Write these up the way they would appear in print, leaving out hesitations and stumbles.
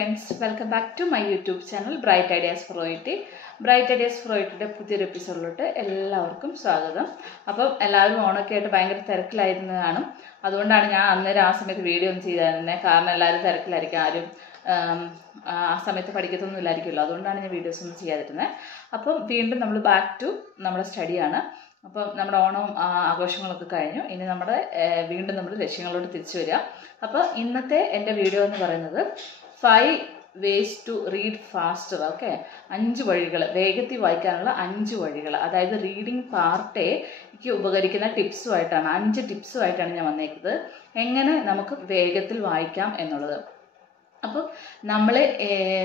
friends, welcome back to my YouTube channel Bright Ideas for IT. Bright Ideas for ITയുടെ പുതിയൊരു എപ്പിസോഡിലോട്ട് എല്ലാവർക്കും സ്വാഗതം. അപ്പോൾ എല്ലാവരും ഓണൊക്കെ ആയിട്ട് ഭയങ്കര തിരക്കിലായിരുന്നു കാണും. അതുകൊണ്ടാണ് ഞാൻ അന്നേരം ആ സമയത്ത് വീഡിയോ ഒന്നും ചെയ്തത്. കാരണം എല്ലാവരും തിരക്കിലായിരിക്കും, ആരും ആ സമയത്ത് പഠിക്കത്തൊന്നുമില്ലായിരിക്കുമല്ലോ. അതുകൊണ്ടാണ് ഞാൻ വീഡിയോസ് ഒന്നും ചെയ്യാതിരുന്നത്. അപ്പം വീണ്ടും നമ്മൾ ബാക്ക് ടു നമ്മുടെ സ്റ്റഡിയാണ്. അപ്പം നമ്മുടെ ഓണം ആഘോഷങ്ങളൊക്കെ കഴിഞ്ഞു. ഇനി നമ്മുടെ വീണ്ടും നമ്മൾ ലക്ഷ്യങ്ങളോട് തിരിച്ചു വരിക. അപ്പോൾ ഇന്നത്തെ എൻ്റെ വീഡിയോ എന്ന് പറയുന്നത് 5 ways to read faster. Okay, 5 വഴികൾ, വേഗത്തിൽ വായിക്കാനുള്ള 5 വഴികൾ, അതായത് റീഡിങ് പാർട്ടേക്ക് ഉപകരിക്കുന്ന ടിപ്സുമായിട്ടാണ്, 5 ടിപ്സുമായിട്ടാണ് ഞാൻ വന്നേക്കുന്നത്, എങ്ങനെ നമുക്ക് വേഗത്തിൽ വായിക്കാം എന്നുള്ളത്. അപ്പോൾ നമ്മൾ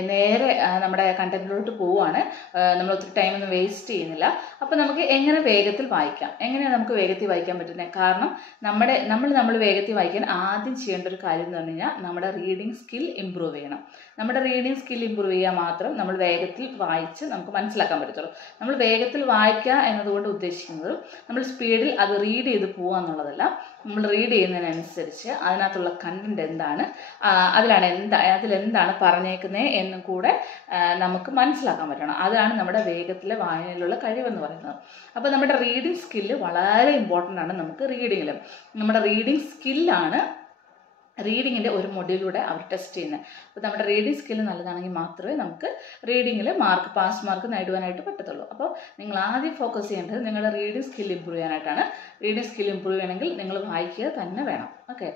നേരെ നമ്മുടെ കണ്ടന്റിലോട്ട് പോവുകയാണ്. നമ്മൾ ഒത്തിരി ടൈമൊന്നും വേസ്റ്റ് ചെയ്യുന്നില്ല. അപ്പോൾ നമുക്ക് എങ്ങനെ വേഗത്തിൽ വായിക്കാം, എങ്ങനെയാണ് നമുക്ക് വേഗത്തിൽ വായിക്കാൻ പറ്റുന്നത്? കാരണം നമ്മൾ വേഗത്തിൽ വായിക്കാൻ ആദ്യം ചെയ്യേണ്ട ഒരു കാര്യം എന്ന് പറഞ്ഞു കഴിഞ്ഞാൽ നമ്മുടെ റീഡിങ് സ്കിൽ ഇമ്പ്രൂവ് ചെയ്യണം. നമ്മുടെ റീഡിങ് സ്കിൽ ഇമ്പ്രൂവ് ചെയ്യാൻ മാത്രം നമ്മൾ വേഗത്തിൽ വായിച്ച് നമുക്ക് മനസ്സിലാക്കാൻ പറ്റത്തുള്ളൂ. നമ്മൾ വേഗത്തിൽ വായിക്കുക എന്നതുകൊണ്ട് ഉദ്ദേശിക്കുന്നത് നമ്മൾ സ്പീഡിൽ അത് റീഡ് ചെയ്ത് പോവുക എന്നുള്ളതല്ല. നമ്മൾ റീഡ് ചെയ്യുന്നതിനനുസരിച്ച് അതിനകത്തുള്ള കണ്ടന്റ് എന്താണ്, അതിലെന്താണ് പറഞ്ഞേക്കുന്നത് എന്നും കൂടെ നമുക്ക് മനസ്സിലാക്കാൻ പറ്റണം. അതാണ് നമ്മുടെ വേഗത്തിലെ വായനയിലുള്ള കഴിവെന്ന് പറയുന്നത്. അപ്പോൾ നമ്മുടെ റീഡിങ് സ്കില്ല് വളരെ ഇമ്പോർട്ടൻ്റ് ആണ്. നമുക്ക് റീഡിങ്ങിലും നമ്മുടെ റീഡിങ് സ്കില്ലാണ് റീഡിങ്ങിൻ്റെ ഒരു മൊഡ്യൂളിലൂടെ അവർ ടെസ്റ്റ് ചെയ്യുന്നത്. അപ്പോൾ നമ്മുടെ റീഡിങ് സ്കില്ല് നല്ലതാണെങ്കിൽ മാത്രമേ നമുക്ക് റീഡിങ്ങിൽ പാസ് മാർക്ക് നേടുവാനായിട്ട് പറ്റത്തുള്ളൂ. അപ്പോൾ നിങ്ങൾ ആദ്യം ഫോക്കസ് ചെയ്യേണ്ടത് നിങ്ങളുടെ റീഡിങ് സ്കില്ല് ഇമ്പ്രൂവ് ചെയ്യാനായിട്ടാണ്. റീഡിങ് സ്കില്ല് ഇമ്പ്രൂവ് ചെയ്യണമെങ്കിൽ നിങ്ങൾ വായിക്കുക തന്നെ വേണം. ഓക്കെ,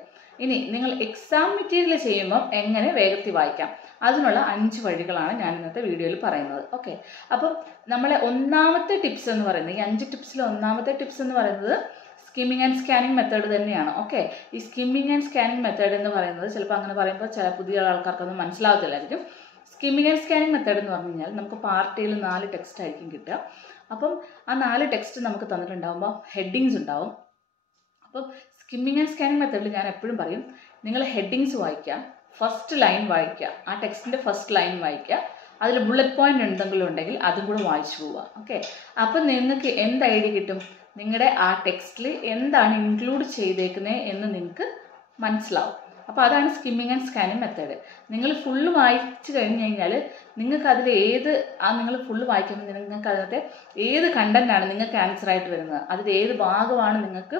ഇനി നിങ്ങൾ എക്സാം മെറ്റീരിയൽ ചെയ്യുമ്പോൾ എങ്ങനെ വേഗത്തിൽ വായിക്കാം, അതിനുള്ള 5 വഴികളാണ് ഞാൻ ഇന്നത്തെ വീഡിയോയിൽ പറയുന്നത്. ഓക്കെ, അപ്പം നമ്മളെ ഒന്നാമത്തെ ടിപ്സ് എന്ന് പറയുന്നത്, ഈ 5 ടിപ്സിൽ ഒന്നാമത്തെ ടിപ്സ് എന്ന് പറയുന്നത് സ്കിമ്മിങ് ആൻഡ് സ്കാനിങ് മെത്തേഡ് തന്നെയാണ്. ഓക്കെ, ഈ സ്കിമ്മിങ് ആൻഡ് സ്കാനിങ് മെത്തേഡ് എന്ന് പറയുന്നത് ചിലപ്പോൾ അങ്ങനെ പറയുമ്പോൾ ചില പുതിയ ആൾക്കാർക്കൊന്നും മനസ്സിലാവത്തില്ലായിരിക്കും. സ്കിമ്മിങ് ആൻഡ് സ്കാനിങ് മെത്തേഡ് എന്ന് പറഞ്ഞു കഴിഞ്ഞാൽ നമുക്ക് പാർട്ടിയിൽ 4 ടെക്സ്റ്റ് ആയിരിക്കും കിട്ടുക. അപ്പം ആ 4 ടെക്സ്റ്റ് നമുക്ക് തന്നിട്ടുണ്ടാകുമ്പോൾ ഹെഡിങ്സ് ഉണ്ടാവും. അപ്പം സ്കിമ്മിങ് ആൻഡ് സ്കാനിങ് മെത്തേഡിൽ ഞാൻ എപ്പോഴും പറയും, നിങ്ങൾ ഹെഡിങ്സ് വായിക്കുക, ഫസ്റ്റ് ലൈൻ വായിക്കുക, ആ ടെക്സ്റ്റിൻ്റെ ഫസ്റ്റ് ലൈൻ വായിക്കുക, അതിൽ ബുള്ളറ്റ് പോയിന്റ് എന്തെങ്കിലും ഉണ്ടെങ്കിൽ അതും കൂടെ വായിച്ചു പോവുക. ഓക്കെ, അപ്പം നിങ്ങൾക്ക് എന്ത് ഐഡിയ കിട്ടും, നിങ്ങളുടെ ആ ടെക്സ്റ്റിൽ എന്താണ് ഇൻക്ലൂഡ് ചെയ്തേക്കുന്നത് എന്ന് നിങ്ങൾക്ക് മനസ്സിലാവും. അപ്പോൾ അതാണ് സ്കിമ്മിങ് ആൻഡ് സ്കാനിങ് മെത്തേഡ്. നിങ്ങൾ ഫുള്ള് വായിച്ചു കഴിഞ്ഞ് കഴിഞ്ഞാൽ നിങ്ങൾക്ക് അതിൽ നിങ്ങൾ ഫുള്ള് വായിക്കുമ്പോൾ നിങ്ങൾക്ക് അതിനകത്തെ ഏത് കണ്ടന്റാണ് നിങ്ങൾക്ക് ആൻസർ ആയിട്ട് വരുന്നത്, അതിൽ ഏത് ഭാഗമാണ് നിങ്ങൾക്ക്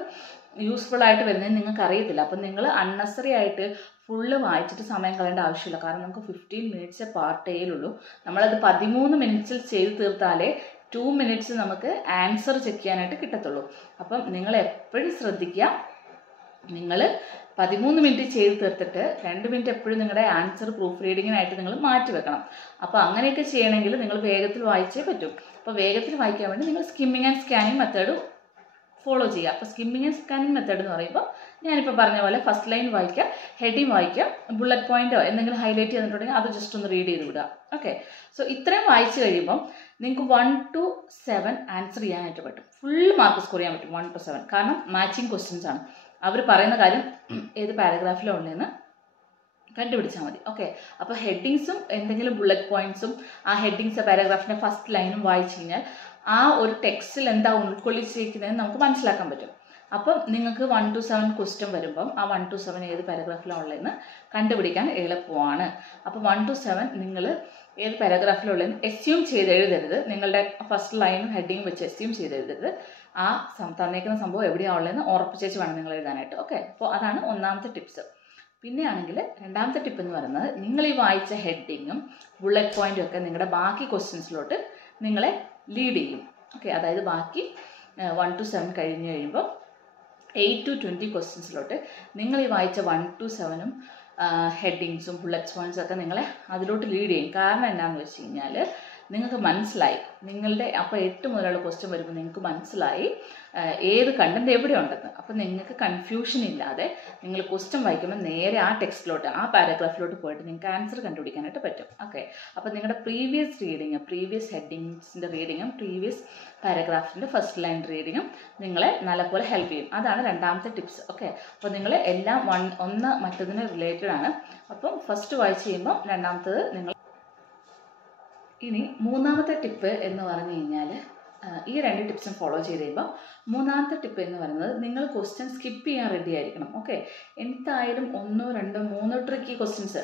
യൂസ്ഫുൾ ആയിട്ട് വരുന്നത് നിങ്ങൾക്ക് അറിയത്തില്ല. അപ്പം നിങ്ങൾ അൺനെസറി ആയിട്ട് ഫുള്ള് വായിച്ചിട്ട് സമയം കളയേണ്ട ആവശ്യമില്ല. കാരണം നമുക്ക് 15 മിനിറ്റ്സ് പാർട്ടേയിലുള്ളൂ. നമ്മളത് 13 മിനിറ്റ്സിൽ ചെയ്ത് തീർത്താലേ 2 മിനിറ്റ്സ് നമുക്ക് ആൻസർ ചെക്ക് ചെയ്യാനായിട്ട് കിട്ടത്തുള്ളൂ. അപ്പം നിങ്ങൾ എപ്പോഴും ശ്രദ്ധിക്കുക, നിങ്ങൾ 13 മിനിറ്റ് ചെയ്ത് തീർത്തിട്ട് 2 മിനിറ്റ് എപ്പോഴും നിങ്ങളുടെ ആൻസർ പ്രൂഫ് റീഡിങ്ങിനായിട്ട് നിങ്ങൾ മാറ്റി വെക്കണം. അപ്പോൾ അങ്ങനെയൊക്കെ ചെയ്യണമെങ്കിൽ നിങ്ങൾ വേഗത്തിൽ വായിച്ചേ പറ്റും. അപ്പോൾ വേഗത്തിൽ വായിക്കാൻ വേണ്ടി നിങ്ങൾ skimming and scanning method follow ചെയ്യുക. അപ്പോൾ സ്കിമ്മിങ് ആൻഡ് സ്കാനിങ് മെത്തേഡ് എന്ന് പറയുമ്പോൾ ഞാനിപ്പോൾ പറഞ്ഞ പോലെ ഫസ്റ്റ് ലൈൻ വായിക്കുക, ഹെഡിങ് വായിക്കുക, ബുള്ളറ്റ് പോയിന്റോ എന്തെങ്കിലും ഹൈലൈറ്റ് ചെയ്തിട്ടുണ്ടെങ്കിൽ അത് ജസ്റ്റ് ഒന്ന് റീഡ് ചെയ്ത് വിടുക. ഓക്കെ, സോ ഇത്രയും വായിച്ചു കഴിയുമ്പം നിങ്ങൾക്ക് 1 to 7 ആൻസർ ചെയ്യാനായിട്ട് പറ്റും. ഫുൾ മാർക്ക് സ്കോർ ചെയ്യാൻ പറ്റും 1 to 7. കാരണം മാച്ചിങ് ക്വസ്റ്റ്യൻസ് ആണ്. അവർ പറയുന്ന കാര്യം ഏത് പാരഗ്രാഫിലോ ഉള്ളതെന്ന് കണ്ടുപിടിച്ചാൽ മതി. ഓക്കെ, അപ്പോൾ ഹെഡിങ്സും എന്തെങ്കിലും ബുള്ളറ്റ് പോയിന്റ്സും ആ ഹെഡിങ്സ് പാരഗ്രാഫിൻ്റെ ഫസ്റ്റ് ലൈനും വായിച്ചു കഴിഞ്ഞാൽ ആ ഒരു ടെക്സ്റ്റിൽ എന്താ ഉൾക്കൊള്ളിച്ചിരിക്കുന്നതെന്ന് നമുക്ക് മനസ്സിലാക്കാൻ പറ്റും. അപ്പം നിങ്ങൾക്ക് 1 to 7 ക്വസ്റ്റ്യൻ വരുമ്പം ആ 1 to 7 ഏത് പാരഗ്രാഫിലാണ് ഉള്ളതെന്ന് കണ്ടുപിടിക്കാൻ എളുപ്പമാണ്. അപ്പോൾ 1 to 7 നിങ്ങൾ ഏത് പാരഗ്രാഫിലുള്ളതെന്ന് എസ്യൂം ചെയ്ത് എഴുതരുത്. നിങ്ങളുടെ ഫസ്റ്റ് ലൈനും ഹെഡിങ്ങും വെച്ച് എസ്യൂം ചെയ്ത് എഴുതരുത്. ആ തന്നേക്കുന്ന സംഭവം എവിടെയാണ് ഉള്ളതെന്ന് ഉറപ്പിച്ചേച്ച് വേണം നിങ്ങൾ എഴുതാനായിട്ട്. ഓക്കെ, അപ്പോൾ അതാണ് ഒന്നാമത്തെ ടിപ്സ്. പിന്നെ ആണെങ്കിൽ രണ്ടാമത്തെ ടിപ്പ് എന്ന് പറയുന്നത്, നിങ്ങൾ ഈ വായിച്ച ഹെഡിങ്ങും ബുള്ളറ്റ് പോയിന്റും ഒക്കെ നിങ്ങളുടെ ബാക്കി ക്വസ്റ്റ്യൻസിലോട്ട് നിങ്ങളെ ലീഡ് ചെയ്യും. ഓക്കെ, അതായത് ബാക്കി 1 to 7 കഴിഞ്ഞ് കഴിയുമ്പോൾ 8 to 20 ക്വസ്റ്റ്യൻസിലോട്ട് നിങ്ങൾ ഈ വായിച്ച 1 to 7 ഹെഡിങ്സും ബുള്ളറ്റ് പോയിന്റ്സും ഒക്കെ നിങ്ങളെ അതിലോട്ട് ലീഡ് ചെയ്യും. കാരണം എന്താണെന്ന് വെച്ച് കഴിഞ്ഞാൽ നിങ്ങൾക്ക് മനസ്സിലായി, നിങ്ങളുടെ അപ്പോൾ 8 മുതലുള്ള ക്വസ്റ്റ്യൻ വരുമ്പോൾ നിങ്ങൾക്ക് മനസ്സിലായി ഏത് കണ്ടന്റ് എവിടെ ഉണ്ടെന്ന്. അപ്പോൾ നിങ്ങൾക്ക് കൺഫ്യൂഷൻ ഇല്ലാതെ നിങ്ങൾ ക്വസ്റ്റ്യൻ വായിക്കുമ്പോൾ നേരെ ആ ടെക്സ്റ്റിലോട്ട്, ആ പാരഗ്രാഫിലോട്ട് പോയിട്ട് നിങ്ങൾക്ക് ആൻസർ കണ്ടുപിടിക്കാനായിട്ട് പറ്റും. ഓക്കെ, അപ്പോൾ നിങ്ങളുടെ പ്രീവിയസ് റീഡിങ്ങും പ്രീവിയസ് ഹെഡിങ്സിൻ്റെ റീഡിങ്ങും പ്രീവിയസ് പാരഗ്രാഫിൻ്റെ ഫസ്റ്റ് ലൈൻ റീഡിങ്ങും നിങ്ങളെ നല്ലപോലെ ഹെൽപ്പ് ചെയ്യും. അതാണ് രണ്ടാമത്തെ ടിപ്സ്. ഓക്കെ, അപ്പോൾ നിങ്ങൾ എല്ലാം ഒന്ന് മറ്റൊന്നിന് റിലേറ്റഡ് ആണ്. അപ്പം ഫസ്റ്റ് വായിച്ച് കഴിയുമ്പോൾ രണ്ടാമത്തത് നിങ്ങൾ. ഇനി മൂന്നാമത്തെ ടിപ്പ് എന്ന് പറഞ്ഞു കഴിഞ്ഞാൽ, ഈ 2 ടിപ്സും ഫോളോ ചെയ്ത് കഴിയുമ്പോൾ മൂന്നാമത്തെ ടിപ്പ് എന്ന് പറയുന്നത്, നിങ്ങൾ ക്വസ്റ്റ്യൻ സ്കിപ്പ് ചെയ്യാൻ റെഡി ആയിരിക്കണം. ഓക്കെ, എന്തായാലും 1, 2, 3 ട്രിക്കി ക്വസ്റ്റ്യൻസ്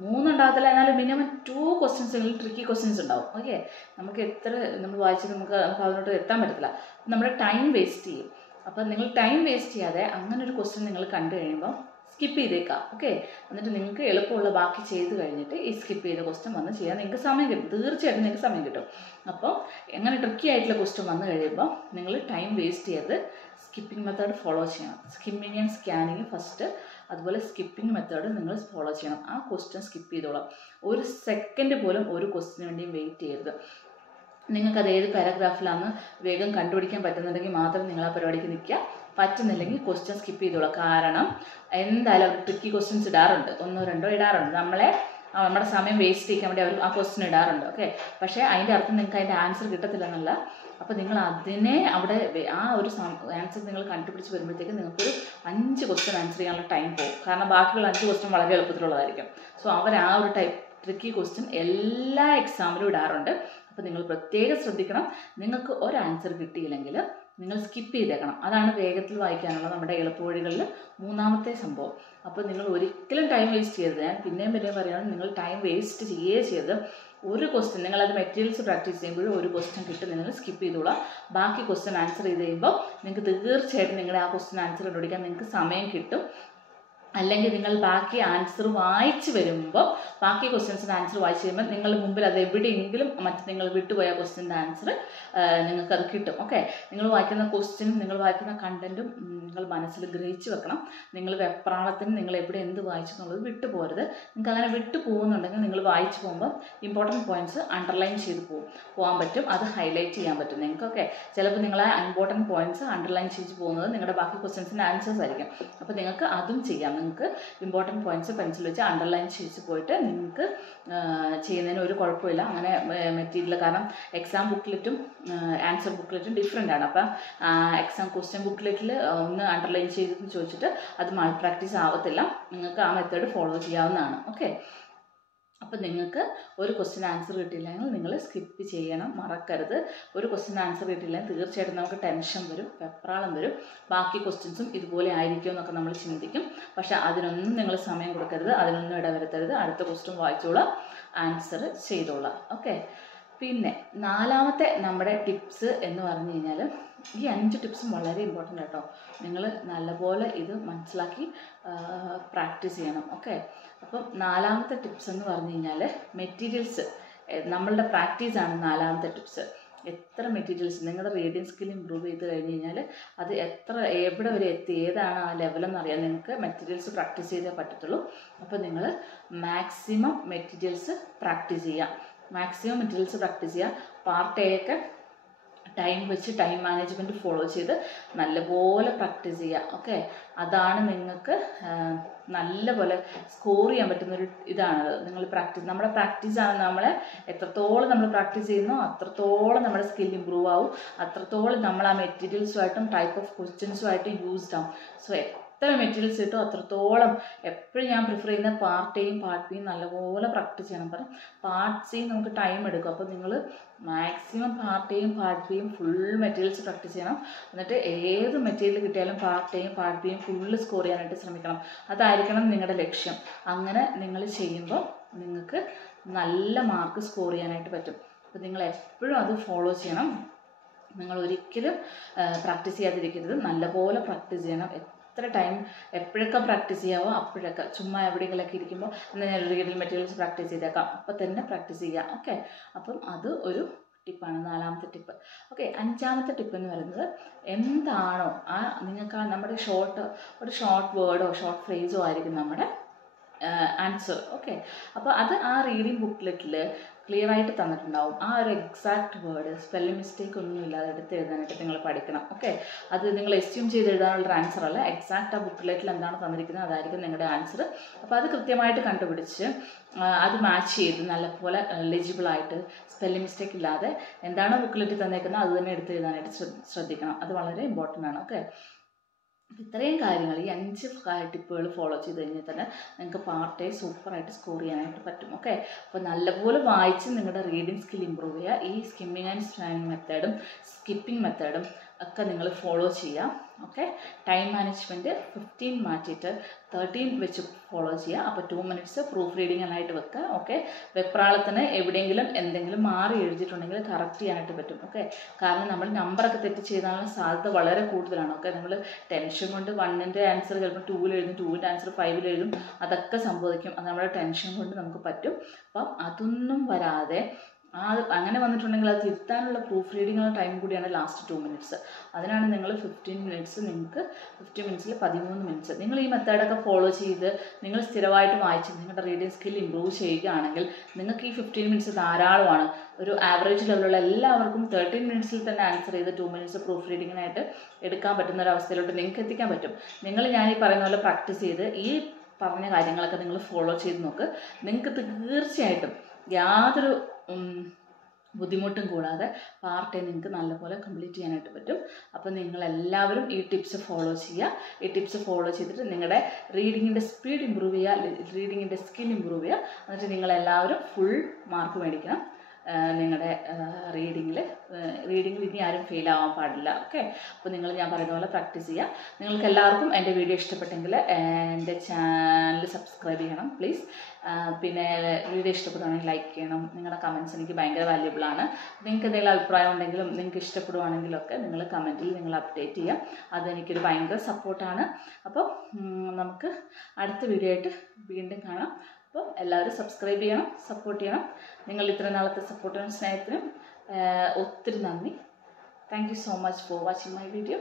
3 ഉണ്ടാകത്തില്ല, എന്നാലും മിനിമം 2 ക്വസ്റ്റ്യൻസ് ട്രിക്കി ക്വസ്റ്റ്യൻസ് ഉണ്ടാവും. ഓക്കെ, നമുക്ക് എത്ര നമ്മൾ വായിച്ച് നമുക്ക് അതിനോട്ട് എത്താൻ പറ്റത്തില്ല. നമ്മുടെ ടൈം വേസ്റ്റ് ചെയ്യും. അപ്പം നിങ്ങൾ ടൈം വേസ്റ്റ് ചെയ്യാതെ അങ്ങനെ ഒരു ക്വസ്റ്റ്യൻ നിങ്ങൾ കണ്ടു കഴിയുമ്പോൾ സ്കിപ്പ് ചെയ്തേക്കാം. ഓക്കെ, എന്നിട്ട് നിങ്ങൾക്ക് എളുപ്പമുള്ള ബാക്കി ചെയ്ത് കഴിഞ്ഞിട്ട് ഈ സ്കിപ്പ് ചെയ്ത ക്വസ്റ്റ്യൻ വന്ന് ചെയ്യാൻ നിങ്ങൾക്ക് സമയം കിട്ടും. തീർച്ചയായിട്ടും നിങ്ങൾക്ക് സമയം കിട്ടും. അപ്പോൾ എങ്ങനെ ട്രിക്കി ആയിട്ടുള്ള ക്വസ്റ്റ്യൻ വന്നു കഴിയുമ്പോൾ നിങ്ങൾ ടൈം വേസ്റ്റ് ചെയ്ത് സ്കിപ്പിംഗ് മെത്തേഡ് ഫോളോ ചെയ്യണം. സ്കിമ്മിങ് ആൻഡ് സ്കാനിങ് ഫസ്റ്റ്, അതുപോലെ സ്കിപ്പിംഗ് മെത്തേഡ് നിങ്ങൾ ഫോളോ ചെയ്യണം. ആ ക്വസ്റ്റ്യൻ സ്കിപ്പ് ചെയ്തോളാം. 1 സെക്കൻഡ് പോലും ഒരു ക്വസ്റ്റ്യന് വേണ്ടിയും വെയിറ്റ് ചെയ്യരുത്. നിങ്ങൾക്കത് ഏത് പാരഗ്രാഫിലാണെന്ന് വേഗം കണ്ടുപിടിക്കാൻ പറ്റുന്നുണ്ടെങ്കിൽ മാത്രം നിങ്ങൾ ആ പരിപാടിക്ക് നിൽക്കുക. പറ്റുന്നില്ലെങ്കിൽ ക്വസ്റ്റ്യൻ സ്കിപ്പ് ചെയ്തോളാം. കാരണം എന്തായാലും അവർ ട്രിക്കി ക്വസ്റ്റ്യൻസ് ഇടാറുണ്ട്, 1 2 ഇടാറുണ്ട്. നമ്മുടെ സമയം വേസ്റ്റ് ചെയ്യാൻ വേണ്ടി അവർ ആ ക്വസ്റ്റ്യൻ ഇടാറുണ്ട്. ഓക്കെ, പക്ഷേ അതിൻ്റെ അർത്ഥം നിങ്ങൾക്ക് അതിൻ്റെ ആൻസർ കിട്ടത്തില്ലെന്നല്ല. അപ്പോൾ നിങ്ങൾ അതിനെ അവിടെ ആ ഒരു ആൻസർ നിങ്ങൾ കണ്ടുപിടിച്ച് വരുമ്പോഴത്തേക്ക് നിങ്ങൾക്കൊരു 5 ക്വസ്റ്റ്യൻ ആൻസർ ചെയ്യാനുള്ള ടൈം പോകും. കാരണം ബാക്കിയുള്ള 5 ക്വസ്റ്റ്യൻ വളരെ എളുപ്പത്തിലുള്ളതായിരിക്കും. സോ അവർ ആ ഒരു ട്രിക്കി ക്വസ്റ്റ്യൻ എല്ലാ എക്സാമിലും ഇടാറുണ്ട്. അപ്പോൾ നിങ്ങൾ പ്രത്യേകം ശ്രദ്ധിക്കണം. നിങ്ങൾക്ക് ഒരു ആൻസർ കിട്ടിയില്ലെങ്കിൽ നിങ്ങൾ സ്കിപ്പ് ചെയ്തേക്കണം. അതാണ് വേഗത്തിൽ വായിക്കാനുള്ള നമ്മുടെ എളുപ്പവഴികളിൽ 3ാമത്തെ സംഭവം. അപ്പോൾ നിങ്ങൾ ഒരിക്കലും ടൈം വേസ്റ്റ് ചെയ്യരുത്. ഞാൻ പിന്നെയും പറയുകയാണ്, നിങ്ങൾ ടൈം വേസ്റ്റ് ചെയ്യരുത്. ഒരു ക്വസ്റ്റ്യൻ നിങ്ങളത് മെറ്റീരിയൽസ് പ്രാക്ടീസ് ചെയ്യുമ്പോഴും ഒരു ക്വസ്റ്റ്യൻ കിട്ടും, നിങ്ങൾ സ്കിപ്പ് ചെയ്തോളാം. ബാക്കി ക്വസ്റ്റ്യൻ ആൻസർ ചെയ്ത് കഴിയുമ്പോൾ നിങ്ങൾക്ക് തീർച്ചയായിട്ടും നിങ്ങളുടെ ആ ക്വസ്റ്റ്യൻ ആൻസർ കണ്ടുപിടിക്കാൻ നിങ്ങൾക്ക് സമയം കിട്ടും. അല്ലെങ്കിൽ നിങ്ങൾ ബാക്കി ആൻസർ വായിച്ച് വരുമ്പോൾ ബാക്കി ക്വസ്റ്റ്യൻസിൻ്റെ ആൻസർ വായിച്ച് കഴിയുമ്പോൾ നിങ്ങളുടെ മുമ്പിൽ അത് എവിടെയെങ്കിലും നിങ്ങൾ വിട്ടുപോയ ക്വസ്റ്റ്യൻ്റെ ആൻസർ നിങ്ങൾക്കത് കിട്ടും. ഓക്കെ, നിങ്ങൾ വായിക്കുന്ന ക്വസ്റ്റ്യനും നിങ്ങൾ വായിക്കുന്ന കണ്ടൻറ്റും നിങ്ങൾ മനസ്സിൽ ഗ്രഹിച്ച് വെക്കണം. നിങ്ങൾ വെപ്രാളത്തിന് നിങ്ങൾ എവിടെ എന്ത് വായിച്ചു എന്നുള്ളത് വിട്ടുപോകരുത്. നിങ്ങൾക്ക് അങ്ങനെ വിട്ടു പോകുന്നുണ്ടെങ്കിൽ നിങ്ങൾ വായിച്ച് പോകുമ്പോൾ ഇമ്പോർട്ടൻറ്റ് പോയിൻറ്റ്സ് അണ്ടർലൈൻ ചെയ്ത് പോകാൻ പറ്റും. അത് ഹൈലൈറ്റ് ചെയ്യാൻ പറ്റും നിങ്ങൾക്ക്. ഓക്കെ, ചിലപ്പോൾ നിങ്ങൾ ആ ഇമ്പോർട്ടൻറ്റ് പോയിൻറ്റ്സ് അണ്ടർലൈൻ ചെയ്ത് പോകുന്നത് നിങ്ങളുടെ ബാക്കി ക്വസ്റ്റ്യൻസിൻ്റെ ആൻസേഴ്സ് ആയിരിക്കും. അപ്പോൾ നിങ്ങൾക്ക് അതും ചെയ്യാം. നിങ്ങൾക്ക് ഇമ്പോർട്ടൻറ്റ് പോയിൻറ്റ്സ് പെൻസിൽ വെച്ച് അണ്ടർലൈൻ ചെയ്ത് പോയിട്ട് നിങ്ങൾക്ക് ചെയ്യുന്നതിന് ഒരു കുഴപ്പമില്ല. അങ്ങനെ മെറ്റീരിയൽ, കാരണം എക്സാം ബുക്ക്ലെറ്റും ആൻസർ ബുക്ക്ലെറ്റും ഡിഫറെൻ്റ് ആണ്. അപ്പം എക്സാം ക്വസ്റ്റ്യൻ ബുക്ക്ലെറ്റിൽ ഒന്ന് അണ്ടർലൈൻ ചെയ്തെന്ന് ചോദിച്ചിട്ട് അത് മാൾ പ്രാക്ടീസ് ആവത്തില്ല. നിങ്ങൾക്ക് ആ മെത്തേഡ് ഫോളോ ചെയ്യാവുന്നതാണ്. ഓക്കെ, അപ്പം നിങ്ങൾക്ക് ഒരു ക്വസ്റ്റ്യൻ ആൻസർ കിട്ടിയില്ലെങ്കിൽ നിങ്ങൾ സ്കിപ്പ് ചെയ്യണം, മറക്കരുത്. ഒരു ക്വസ്റ്റ്യൻ ആൻസർ കിട്ടിയില്ലെങ്കിൽ തീർച്ചയായിട്ടും നമുക്ക് ടെൻഷൻ വരും, വെപ്രാളം വരും. ബാക്കി ക്വസ്റ്റ്യൻസും ഇതുപോലെ ആയിരിക്കും എന്നൊക്കെ നമ്മൾ ചിന്തിക്കും. പക്ഷേ അതിനൊന്നും നിങ്ങൾ സമയം കൊടുക്കരുത്, അതിനൊന്നും ഇടവരുത്തരുത്. അടുത്ത ക്വസ്റ്റ്യൻ വായിച്ചോളാം, ആൻസർ ചെയ്തോളാം. ഓക്കെ, പിന്നെ 4ാമത്തെ നമ്മുടെ ടിപ്സ് എന്ന് പറഞ്ഞു കഴിഞ്ഞാൽ ഈ 5 ടിപ്സും വളരെ ഇമ്പോർട്ടൻ്റ് കേട്ടോ. നിങ്ങൾ നല്ലപോലെ ഇത് മനസ്സിലാക്കി പ്രാക്ടീസ് ചെയ്യണം. ഓക്കെ, അപ്പം 4ാമത്തെ ടിപ്സ് എന്ന് പറഞ്ഞു കഴിഞ്ഞാൽ മെറ്റീരിയൽസ്, നമ്മളുടെ പ്രാക്ടീസാണ് 4ാമത്തെ ടിപ്സ്. എത്ര മെറ്റീരിയൽസ് നിങ്ങളുടെ റീഡിങ് സ്കിൽ ഇമ്പ്രൂവ് ചെയ്ത് കഴിഞ്ഞ് കഴിഞ്ഞാൽ അത് എവിടെ വരെ എത്തി, ഏതാണ് ആ ലെവലെന്ന് അറിയാൻ നിങ്ങൾക്ക് മെറ്റീരിയൽസ് പ്രാക്ടീസ് ചെയ്തേ പറ്റത്തുള്ളൂ. അപ്പോൾ നിങ്ങൾ മാക്സിമം മെറ്റീരിയൽസ് പ്രാക്ടീസ് ചെയ്യുക. മാക്സിമം മെറ്റീരിയൽസ് പ്രാക്ടീസ് ചെയ്യുക. പാർട്ട് എ ഒക്കെ ടൈം വെച്ച് ടൈം മാനേജ്മെൻറ്റ് ഫോളോ ചെയ്ത് നല്ലപോലെ പ്രാക്ടീസ് ചെയ്യുക. ഓക്കെ, അതാണ് നിങ്ങൾക്ക് നല്ലപോലെ സ്കോർ ചെയ്യാൻ പറ്റുന്നൊരു ഇതാണ്. നിങ്ങൾ നമ്മുടെ പ്രാക്ടീസാണ് നമ്മളെ എത്രത്തോളം നമ്മൾ പ്രാക്ടീസ് ചെയ്യുന്നോ അത്രത്തോളം നമ്മുടെ സ്കിൽ ഇമ്പ്രൂവ് ആവും, അത്രത്തോളം നമ്മൾ ആ മെറ്റീരിയൽസുമായിട്ടും ടൈപ്പ് ഓഫ് ക്വസ്റ്റ്യൻസുമായിട്ടും യൂസ്ഡ് ആവും. സോ എത്ര മെറ്റീരിയൽസ് കിട്ടും അത്രത്തോളം. എപ്പോഴും ഞാൻ പ്രിഫർ ചെയ്യുന്ന പാർട്ട് എയും പാർട്ട് ബിയും നല്ലപോലെ പ്രാക്ടീസ് ചെയ്യണം. പറയും പാർട്ട് സി നമുക്ക് ടൈം എടുക്കും. അപ്പോൾ നിങ്ങൾ മാക്സിമം പാർട്ട് എയും പാർട്ട് ബിയും ഫുൾ മെറ്റീരിയൽസ് പ്രാക്ടീസ് ചെയ്യണം. എന്നിട്ട് ഏത് മെറ്റീരിയൽ കിട്ടിയാലും പാർട്ട് എയും പാർട്ട് ബിയും ഫുള്ള് സ്കോർ ചെയ്യാനായിട്ട് ശ്രമിക്കണം. അതായിരിക്കണം നിങ്ങളുടെ ലക്ഷ്യം. അങ്ങനെ നിങ്ങൾ ചെയ്യുമ്പോൾ നിങ്ങൾക്ക് നല്ല മാർക്ക് സ്കോർ ചെയ്യാനായിട്ട് പറ്റും. അപ്പോൾ നിങ്ങൾ എപ്പോഴും അത് ഫോളോ ചെയ്യണം. നിങ്ങൾ ഒരിക്കലും പ്രാക്ടീസ് ചെയ്യാതിരിക്കരുത്. നല്ലപോലെ പ്രാക്ടീസ് ചെയ്യണം. എത്ര ടൈം എപ്പോഴൊക്കെ പ്രാക്ടീസ് ചെയ്യാവോ അപ്പോഴൊക്കെ, ചുമ്മാ എവിടെയെങ്കിലൊക്കെ ഇരിക്കുമ്പോൾ ഞാൻ റീഡിങ് മെറ്റീരിയൽസ് പ്രാക്ടീസ് ചെയ്തേക്കാം, അപ്പോൾ തന്നെ പ്രാക്ടീസ് ചെയ്യാം. ഓക്കെ, അപ്പം അത് ഒരു ടിപ്പാണ്, 4ാമത്തെ ടിപ്പ്. ഓക്കെ, 5ാമത്തെ ടിപ്പ് എന്ന് പറയുന്നത് എന്താണോ നിങ്ങൾക്ക് നമ്മുടെ ഒരു ഷോർട്ട് വേർഡോ ഷോർട്ട് ഫ്രേസോ ആയിരിക്കും നമ്മുടെ ആൻസർ. ഓക്കെ, അപ്പോൾ അത് ആ റീഡിങ് ബുക്ക്ലെറ്റിൽ ക്ലിയർ ആയിട്ട് തന്നിട്ടുണ്ടാവും. ആ ഒരു എക്സാക്ട് വേർഡ് സ്പെല്ലിംഗ് മിസ്റ്റേക്ക് ഒന്നും ഇല്ലാതെ എടുത്ത് എഴുതാനായിട്ട് നിങ്ങൾ പഠിക്കണം. ഓക്കെ, അത് നിങ്ങൾ എസ്യൂം ചെയ്ത് എഴുതാനുള്ള ആൻസർ അല്ല, എക്സാക്റ്റ് ആ ബുക്ക്ലെറ്റിൽ എന്താണ് തന്നിരിക്കുന്നത് അതായിരിക്കും നിങ്ങളുടെ ആൻസർ. അപ്പോൾ അത് കൃത്യമായിട്ട് കണ്ടുപിടിച്ച് അത് മാച്ച് ചെയ്ത് നല്ലപോലെ ലെജിബിളായിട്ട് സ്പെല്ലിംഗ് മിസ്റ്റേക്ക് ഇല്ലാതെ എന്താണോ ബുക്ക്ലെറ്റിൽ തന്നേക്കുന്നത് അത് തന്നെ എടുത്ത് എഴുതാനായിട്ട് ശ്രദ്ധിക്കണം. അത് വളരെ ഇമ്പോർട്ടൻ്റ് ആണ്. ഓക്കെ, ഇത്രയും കാര്യങ്ങൾ ഈ 5 ടിപ്പുകൾ ഫോളോ ചെയ്ത് കഴിഞ്ഞാൽ തന്നെ നിങ്ങൾക്ക് പാർട്ട് എ സൂപ്പറായിട്ട് സ്കോർ ചെയ്യാനായിട്ട് പറ്റും. ഓക്കെ, അപ്പോൾ നല്ലപോലെ വായിച്ച് നിങ്ങളുടെ റീഡിങ് സ്കിൽ ഇമ്പ്രൂവ് ചെയ്യുക. ഈ സ്കിമ്മിങ് ആൻഡ് സ്കാനിങ് മെത്തേഡും സ്കിപ്പിംഗ് മെത്തേഡും ഒക്കെ നിങ്ങൾ ഫോളോ ചെയ്യാം. ഓക്കെ, ടൈം മാനേജ്മെൻറ്റ് 15 മാറ്റിയിട്ട് 13 വെച്ച് ഫോളോ ചെയ്യുക. അപ്പോൾ 2 മിനിറ്റ്സ് പ്രൂഫ് റീഡിങ്ങിനായിട്ട് വെക്കുക. ഓക്കെ, വെപ്രാളത്തിന് എവിടെയെങ്കിലും എന്തെങ്കിലും മാറി എഴുതിയിട്ടുണ്ടെങ്കിൽ കറക്റ്റ് ചെയ്യാനായിട്ട് പറ്റും. ഓക്കെ, കാരണം നമ്മൾ നമ്പറൊക്കെ തെറ്റ് ചെയ്താലുള്ള സാധ്യത വളരെ കൂടുതലാണ്. ഓക്കെ, നമ്മൾ ടെൻഷൻ കൊണ്ട് 1ൻ്റെ ആൻസർ ചിലപ്പോൾ 2-ൽ എഴുതും, 2ൻ്റെ ആൻസർ 5-ൽ എഴുതും, അതൊക്കെ സംഭവിക്കും. അത് നമ്മുടെ ടെൻഷൻ കൊണ്ട് നമുക്ക് പറ്റും. അപ്പം അതൊന്നും വരാതെ അങ്ങനെ വന്നിട്ടുണ്ടെങ്കിൽ അത് തിരുത്താനുള്ള പ്രൂഫ് റീഡിങ്ങുള്ള ടൈം കൂടിയാണ് ലാസ്റ്റ് 2 മിനിറ്റ്സ്. അതിനാണ് നിങ്ങൾ 15 മിനിറ്റ്സ്, നിങ്ങൾക്ക് 15 മിനിറ്റ്സിൽ 13 മിനിറ്റ്സ്. നിങ്ങൾ ഈ മെത്തേഡൊക്കെ ഫോളോ ചെയ്ത് നിങ്ങൾ സ്ഥിരമായിട്ട് വായിച്ച് നിങ്ങളുടെ റീഡിങ് സ്കിൽ ഇമ്പ്രൂവ് ചെയ്യുകയാണെങ്കിൽ നിങ്ങൾക്ക് ഈ 15 മിനിറ്റ്സ് ധാരാളമാണ്. ഒരു ആവറേജ് ലെവലുള്ള എല്ലാവർക്കും 13 മിനിറ്റ്സിൽ തന്നെ ആൻസർ ചെയ്ത് 2 മിനിറ്റ്സ് പ്രൂഫ് റീഡിങ്ങിനായിട്ട് എടുക്കാൻ പറ്റുന്ന ഒരു അവസ്ഥയിലോട്ട് നിങ്ങൾക്ക് എത്തിക്കാൻ പറ്റും. ഞാൻ ഈ പറയുന്ന പോലെ പ്രാക്ടീസ് ചെയ്ത് ഈ പറഞ്ഞ കാര്യങ്ങളൊക്കെ നിങ്ങൾ ഫോളോ ചെയ്ത് നോക്ക്. നിങ്ങൾക്ക് തീർച്ചയായിട്ടും യാതൊരു ബുദ്ധിമുട്ടും കൂടാതെ പാർട്ട് നിങ്ങൾക്ക് നല്ലപോലെ കംപ്ലീറ്റ് ചെയ്യാനായിട്ട് പറ്റും. അപ്പോൾ നിങ്ങളെല്ലാവരും ഈ ടിപ്സ് ഫോളോ ചെയ്യുക. ഈ ടിപ്സ് ഫോളോ ചെയ്തിട്ട് നിങ്ങളുടെ റീഡിങ്ങിൻ്റെ സ്പീഡ് ഇമ്പ്രൂവ് ചെയ്യുക, റീഡിങ്ങിൻ്റെ സ്കിൽ ഇമ്പ്രൂവ് ചെയ്യുക. എന്നിട്ട് നിങ്ങളെല്ലാവരും ഫുൾ മാർക്ക് മേടിക്കണം നിങ്ങളുടെ റീഡിങ്ങിൽ ഇനി ആരും ഫെയിൽ ആവാൻ പാടില്ല. ഓക്കെ, അപ്പോൾ ഞാൻ പറയുന്ന പോലെ പ്രാക്ടീസ് ചെയ്യുക. നിങ്ങൾക്ക് എല്ലാവർക്കും എൻ്റെ വീഡിയോ ഇഷ്ടപ്പെട്ടെങ്കിൽ എൻ്റെ ചാനൽ സബ്സ്ക്രൈബ് ചെയ്യണം പ്ലീസ്. പിന്നെ വീഡിയോ ഇഷ്ടപ്പെടുകയാണെങ്കിൽ ലൈക്ക് ചെയ്യണം. നിങ്ങളുടെ കമൻറ്റ്സ് എനിക്ക് ഭയങ്കര വാല്യുബിളാണ്. നിങ്ങൾക്ക് എന്തെങ്കിലും അഭിപ്രായം ഉണ്ടെങ്കിലും നിങ്ങൾക്ക് ഇഷ്ടപ്പെടുവാണെങ്കിലൊക്കെ നിങ്ങൾ കമൻറ്റിൽ നിങ്ങൾ അപ്ഡേറ്റ് ചെയ്യാം. അതെനിക്കൊരു ഭയങ്കര സപ്പോർട്ടാണ്. അപ്പോൾ നമുക്ക് അടുത്ത വീഡിയോ ആയിട്ട് വീണ്ടും കാണാം. അപ്പോൾ എല്ലാവരും സബ്സ്ക്രൈബ് ചെയ്യണം, സപ്പോർട്ട് ചെയ്യണം. നിങ്ങൾ ഇത്ര നാളത്തെ സപ്പോർട്ടിനും സ്നേഹത്തിനും ഒത്തിരി നന്ദി. Thank you so much for watching my video.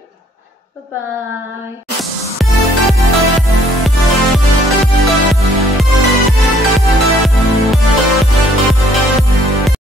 By.